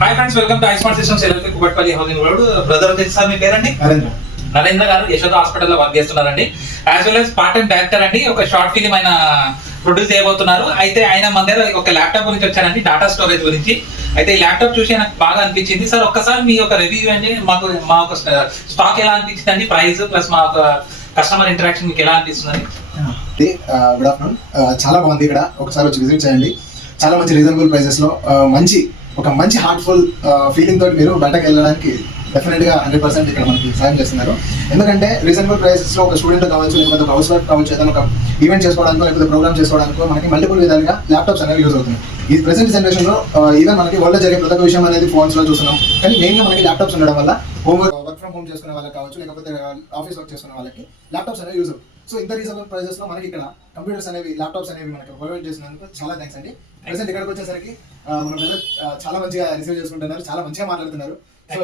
Hi friends, welcome to iSmart systems LLP Kukatpally housing road. Brother వచ్చేసి sir మీ పేరండి? నరేంద్ర గారు Yashoda hospital లో వర్క్ చేస్తున్నారండి. As well as part time director అండి. ఒక షార్ట్ ఫిలిం ఆయన ప్రొడ్యూస్ చేయబోతున్నారు. అయితే ఆయన మన దగ్గర ఒక ల్యాప్టాప్ గురించి వచ్చారండి, డాటా స్టోరేజ్ గురించి. అయితే ఈ ల్యాప్టాప్ చూసి నాకు బాగా అనిపించింది. సార్ ఒక్కసారి మీ యొక్క రివ్యూ అండి, మా ఒక స్టాక్ ఎలా అనిపించింది అండి, ప్రైస్ ప్లస్ మా ఒక కస్టమర్ ఇంటరాక్షన్ మీకు ఎలా అనిపిస్తుంది? Good afternoon. చాలా బాగుంది. ఇక్కడ ఒకసారి వచ్చి విజిట్ చేయండి. చాలా మంచి రీజనబుల్ ప్రైసెస్ లో ఒక మంచి హార్ట్ఫుల్ ఫీలింగ్ తోటి మీరు బయటకు వెళ్ళడానికి డెఫినెట్ గా 100% ఇక్కడ మనకి సాయం చేస్తున్నారు. ఎందుకంటే రీజనబుల్ ప్రైసెస్ లో ఒక స్టూడెంట్ కావచ్చు, లేకపోతే ఒక హౌస్ వైఫ్ కావచ్చు, ఏదైనా ఒక ఈవెంట్ చేసుకోవడానికి, లేకపోతే ప్రోగ్రామ్ చేసుకోవడానికి మనకి మల్టిపుల్ విధాలుగా ల్యాప్టాప్స్ అనేవి యూజ్ అవుతున్నాయి. ఈ ప్రెసెంట్ జనరేషన్ లో ఈవెన్ మనకి వరల్డ్ జరిగే ప్రతి ఒక్క విషయం అనేది ఫోన్స్ లో చూస్తున్నాం. కానీ మెయిన్ గా మనకి ల్యాప్టాప్స్ ఉండడం వల్ల వర్క్ ఫ్రమ్ హోమ్ చేసుకునే వాళ్ళకి కావచ్చు, లేకపోతే ఆఫీస్ వర్క్ చేసుకునే వాళ్ళకి ల్యాప్టాప్స్ అనేవి యూజ్ అవుతాయి. సో ఇంత రీజనబుల్ ప్రైసెస్ లో మనకి ఇక్కడ కంప్యూటర్స్ అనేవి, ల్యాప్టాప్స్ అనేవి మనకి ప్రొవైడ్ చేసినందుకు చాలా థ్యాంక్స్ అండి. ప్రెసెంట్ ఇక్కడికి వచ్చేసరికి మన బ్రదర్ చాలా మంచిగా రిసీవ్ చేసుకుంటున్నారు, చాలా మంచిగా మాట్లాడుతున్నారు. సో